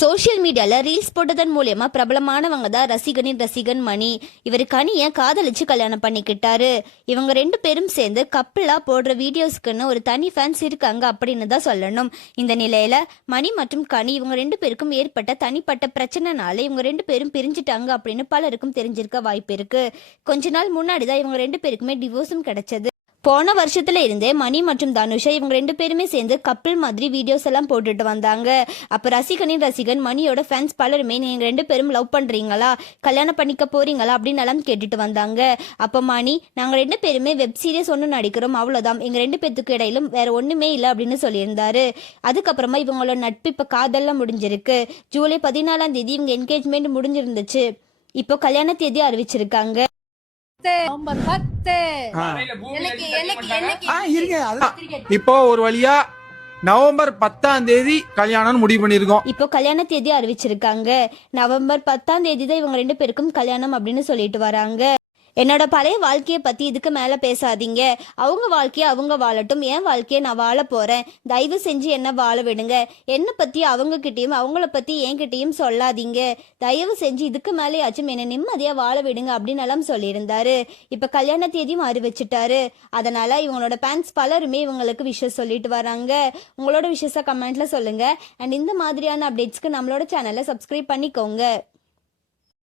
Social மீடியால reels போட்டதன் மூலியமா பிரபலமானவங்க தான் ரசிகனின் ரசிகன் மணி. இவர் கனியை காதலிச்சு கல்யாணம் பண்ணிக்கிட்டாரு. இவங்க 2 பேரும் சேர்ந்து கப்பிளா போடுற வீடியோஸ்க்குன்னு ஒரு தனி ஃபேன்ஸ் இருக்காங்க அப்படின்னு தான் சொல்லணும். இந்த நிலையில மணி மற்றும் கனி இவங்க 2 பேருக்கும் ஏற்பட்ட தனிப்பட்ட பிரச்சனைனால இவங்க 2 பேரும் பிரிஞ்சுட்டாங்க அப்படின்னு பலருக்கும் தெரிஞ்சிருக்க வாய்ப்பு இருக்கு. கொஞ்ச நாள் முன்னாடி தான் இவங்க 2 பேருக்குமே டிவோர்ஸும் கிடைச்சது. போன வருஷத்துல இருந்தே மணி மற்றும் தனுஷா இவங்க 2 பேருமே சேர்ந்து கப்பிள் மாதிரி வீடியோஸ் எல்லாம் போட்டுட்டு வந்தாங்க. அப்ப ரசிகனின் ரசிகன் மணியோட ஃபேன்ஸ் பலருமே நீங்க 2 பேரும் லவ் பண்றீங்களா, கல்யாணம் பண்ணிக்க போறீங்களா அப்படின்னு எல்லாம் கேட்டுட்டு வந்தாங்க. அப்ப மணி, நாங்க 2 பேருமே வெப் சீரிஸ் ஒன்று நடிக்கிறோம், அவ்வளவுதான், எங்க 2 பேத்துக்கு இடையிலும் வேற ஒண்ணுமே இல்லை அப்படின்னு சொல்லியிருந்தாரு. அதுக்கப்புறமா இவங்களோட நட்பு இப்ப காதல்லாம் முடிஞ்சிருக்கு. ஜூலை 14ஆம் தேதி இவங்க என்கேஜ்மெண்ட் முடிஞ்சிருந்துச்சு. இப்போ கல்யாண தேதி அறிவிச்சிருக்காங்க. இப்போ ஒரு வழியா நவம்பர் 10ஆம் தேதி கல்யாணம் முடிவு பண்ணிருக்கோம். இப்போ கல்யாண தேதி அறிவிச்சிருக்காங்க. நவம்பர் 10ஆம் தேதி தான் இவங்க 2 பேருக்கும் கல்யாணம் அப்படின்னு சொல்லிட்டு வராங்க. என்னோட பழைய வாழ்க்கையை பத்தி இதுக்கு மேல பேசாதீங்க. அவங்க வாழ்க்கையை அவங்க வாழட்டும், என் வாழ்க்கையை நான் வாழ போறேன். தயவு செஞ்சு என்ன வாழ விடுங்க. என்னை பத்தி அவங்க கிட்டயும் அவங்கள பத்தி என்கிட்டயும் சொல்லாதீங்க. தயவு செஞ்சு இதுக்கு மேலேயாச்சும் என்னை நிம்மதியா வாழ விடுங்க அப்படின்னு எல்லாம் சொல்லியிருந்தாரு. இப்ப கல்யாண தேதியும் அறிவிச்சிட்டாரு. அதனால இவங்களோட ஃபேன்ஸ் பலருமே இவங்களுக்கு விஷயம் சொல்லிட்டு வராங்க. உங்களோட விஷயத்தை கமெண்ட்ல சொல்லுங்க. அண்ட் இந்த மாதிரியான அப்டேட்ஸ்க்கு நம்மளோட சேனலை சப்ஸ்கிரைப் பண்ணிக்கோங்க.